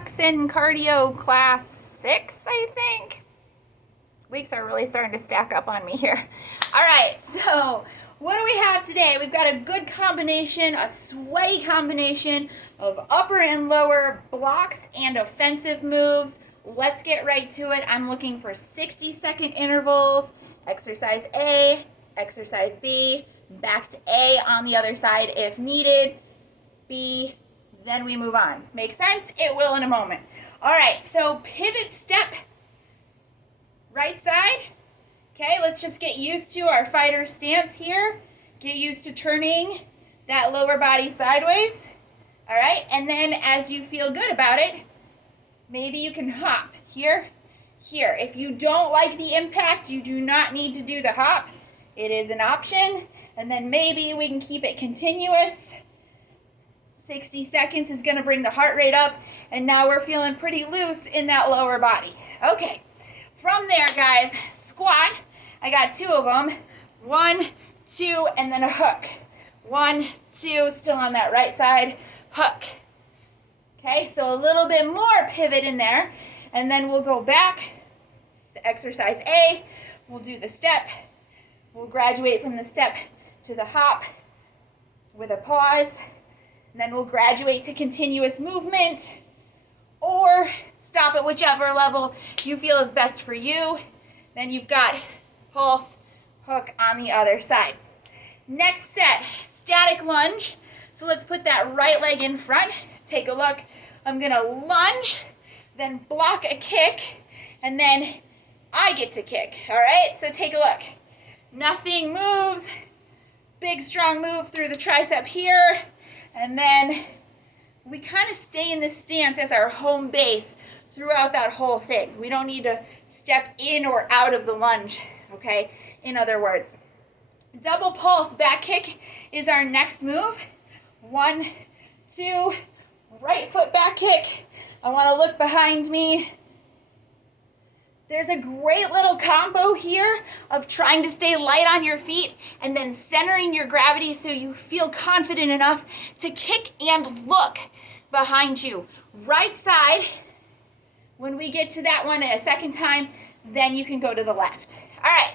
kickbox and cardio class 6, I think. Weeks are really starting to stack up on me here. All right, so what do we have today? We've got a good combination, a sweaty combination of upper and lower blocks and offensive moves. Let's get right to it. I'm looking for 60-second intervals. Exercise A, exercise B, back to A on the other side if needed, B, then we move on. Make sense? It will in a moment. All right, so pivot step, right side. Okay, let's just get used to our fighter stance here. Get used to turning that lower body sideways. All right, and then as you feel good about it, maybe you can hop here, here. If you don't like the impact, you do not need to do the hop. It is an option, and then maybe we can keep it continuous. 60 seconds is going to bring the heart rate up, and now we're feeling pretty loose in that lower body. Okay, from there, guys, squat. I got 2 of them. 1, 2, and then a hook. 1, 2, still on that right side, hook. Okay, so a little bit more pivot in there, and then we'll go back. Exercise A, we'll do the step. We'll graduate from the step to the hop with a pause. And then we'll graduate to continuous movement or stop at whichever level you feel is best for you. Then you've got pulse, hook on the other side. Next set, static lunge. So let's put that right leg in front. Take a look. I'm going to lunge, then block a kick, and then I get to kick. All right, so take a look. Nothing moves. Big strong move through the tricep here. And then we kind of stay in this stance as our home base throughout that whole thing. We don't need to step in or out of the lunge, okay? In other words, double pulse back kick is our next move. 1, 2, right foot back kick. I want to look behind me. There's a great little combo here of trying to stay light on your feet and then centering your gravity so you feel confident enough to kick and look behind you. Right side, when we get to that one a second time, then you can go to the left. All right,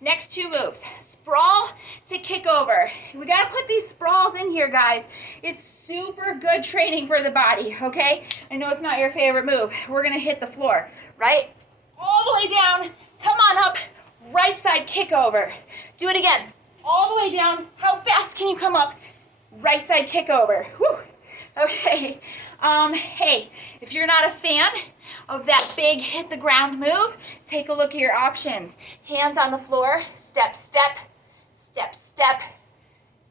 next 2 moves. Sprawl to kick over. We got to put these sprawls in here, guys. It's super good training for the body, okay? I know it's not your favorite move. We're going to hit the floor, right? All the way down, come on up, right side kick over. Do it again, all the way down. How fast can you come up? Right side kick over. Whew. Okay, hey, if you're not a fan of that big hit the ground move, take a look at your options. Hands on the floor, step, step, step, step,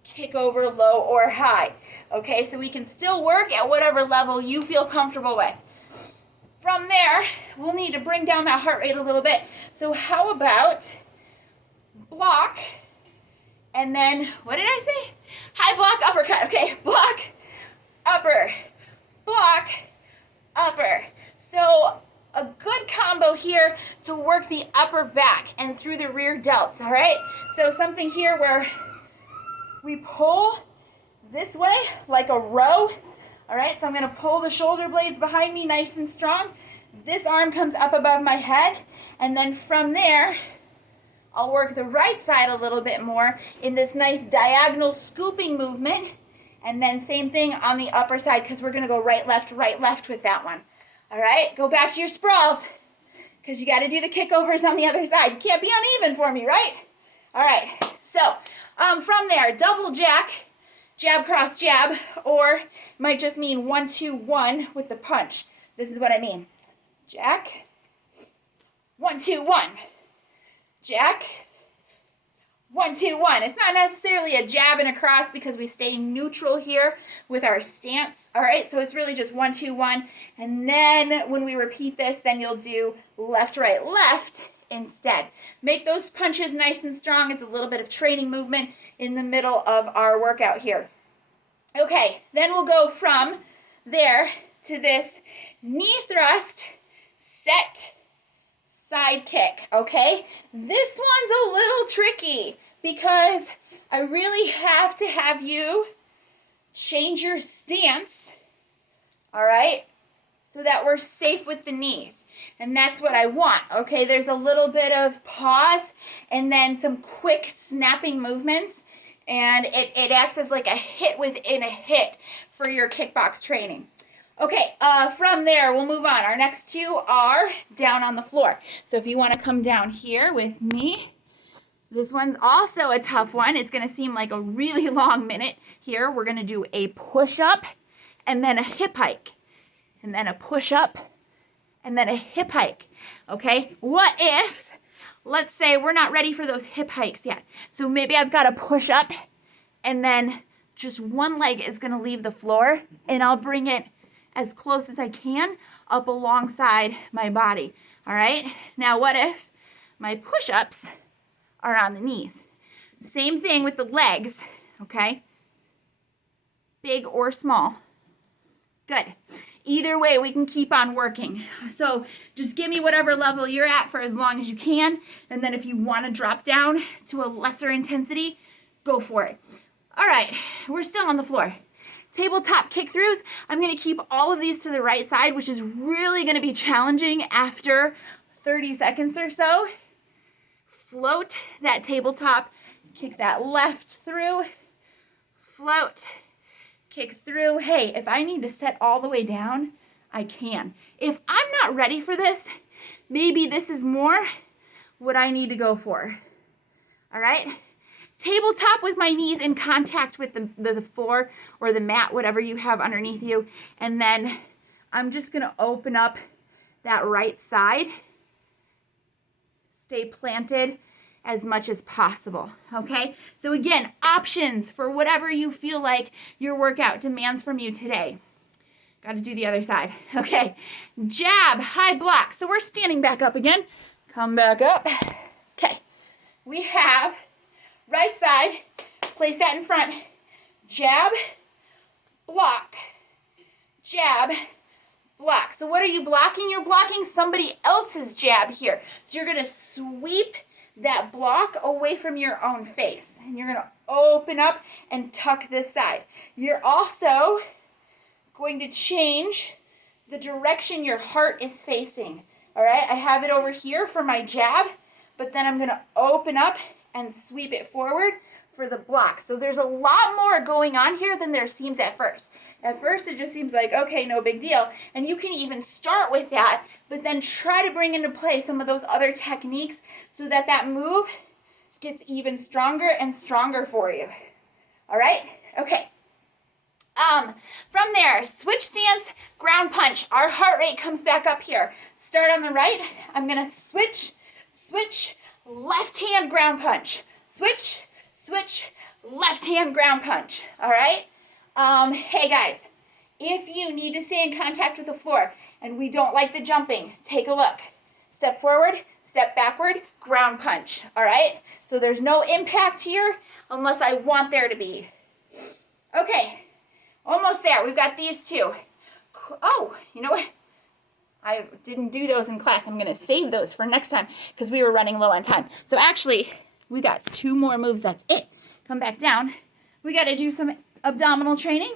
kick over low or high. Okay, so we can still work at whatever level you feel comfortable with. From there, we'll need to bring down that heart rate a little bit. So how about block, and then, what did I say? High block, uppercut. Okay, block, upper, block, upper. So a good combo here to work the upper back and through the rear delts, all right? So something here where we pull this way like a row. All right, so I'm going to pull the shoulder blades behind me nice and strong. This arm comes up above my head, and then from there, I'll work the right side a little bit more in this nice diagonal scooping movement, and then same thing on the upper side because we're going to go right, left with that one. All right, go back to your sprawls because you got to do the kickovers on the other side. You can't be uneven for me, right? All right, so from there, double jack, jab, cross, jab, or might just mean 1, 2, 1 with the punch. This is what I mean. Jack, 1, 2, 1. Jack, 1, 2, 1. It's not necessarily a jab and a cross because we stay neutral here with our stance. All right, so it's really just 1, 2, 1. And then when we repeat this, then you'll do left, right, left instead. Make those punches nice and strong. It's a little bit of training movement in the middle of our workout here. Okay, then we'll go from there to this knee thrust, set, side kick, okay? This one's a little tricky because I really have to have you change your stance, all right? so that we're safe with the knees. And that's what I want, okay? There's a little bit of pause and then some quick snapping movements, and it acts as like a hit within a hit for your kickbox training. Okay, from there, we'll move on. Our next two are down on the floor. So if you want to come down here with me, this one's also a tough one. It's going to seem like a really long minute here. We're going to do a push-up and then a hip hike, and then a push-up and then a hip hike, okay? What if, let's say we're not ready for those hip hikes yet. So maybe I've got a push-up and then just one leg is going to leave the floor, and I'll bring it as close as I can up alongside my body, all right? Now, what if my push-ups are on the knees? Same thing with the legs, okay? Big or small. Good. Either way, we can keep on working. So just give me whatever level you're at for as long as you can, and then if you want to drop down to a lesser intensity, go for it. All right, we're still on the floor. Tabletop kick-throughs. I'm going to keep all of these to the right side, which is really going to be challenging after 30 seconds or so. Float that tabletop, kick that left through, float, kick through. Hey, if I need to set all the way down, I can. If I'm not ready for this, maybe this is more what I need to go for. All right? Tabletop with my knees in contact with the floor or the mat, whatever you have underneath you. And then I'm just going to open up that right side. Stay planted as much as possible, okay? So again, options for whatever you feel like your workout demands from you today. Got to do the other side, okay? Jab, high block. So we're standing back up again. Come back up. Okay, we have right side, place that in front. Jab, block, jab, block. So what are you blocking? You're blocking somebody else's jab here. So you're going to sweep that block away from your own face. And you're going to open up and tuck this side. You're also going to change the direction your heart is facing. All right, I have it over here for my jab, but then I'm going to open up and sweep it forward for the block. So there's a lot more going on here than there seems at first. At first, it just seems like, okay, no big deal. And you can even start with that, but then try to bring into play some of those other techniques so that that move gets even stronger and stronger for you. All right? Okay. From there, switch stance, ground punch. Our heart rate comes back up here. Start on the right. I'm going to switch, left hand ground punch. Switch, left hand ground punch. All right? Hey guys, if you need to stay in contact with the floor and we don't like the jumping, take a look. Step forward, step backward, ground punch. All right? So there's no impact here unless I want there to be. Okay. Almost there. We've got these two. Oh, you know what? I didn't do those in class. I'm going to save those for next time because we were running low on time. So actually, we got two more moves. That's it. Come back down. We got to do some abdominal training.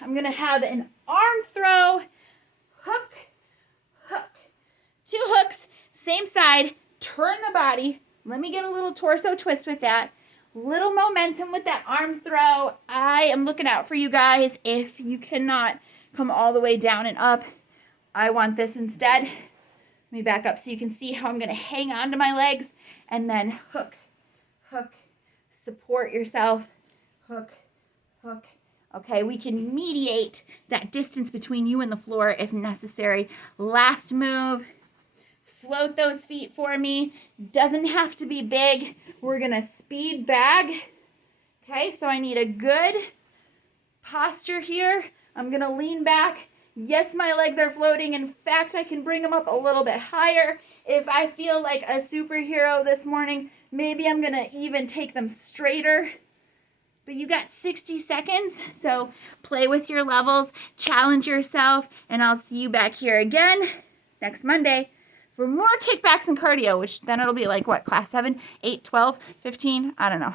I'm going to have an arm throw, hook, two hooks, same side, turn the body. Let me get a little torso twist with that. Little momentum with that arm throw. I am looking out for you guys. If you cannot come all the way down and up, I want this instead. Let me back up so you can see how I'm going to hang on to my legs and then hook, support yourself, hook. Okay, we can mediate that distance between you and the floor if necessary. Last move. Float those feet for me. Doesn't have to be big. We're going to speed bag. Okay, so I need a good posture here. I'm going to lean back. Yes, my legs are floating. In fact, I can bring them up a little bit higher. If I feel like a superhero this morning, maybe I'm going to even take them straighter. But you got 60 seconds, so play with your levels, challenge yourself, and I'll see you back here again next Monday for more kickbacks and cardio, which then it'll be like, what, class 7, 8, 12, 15? I don't know.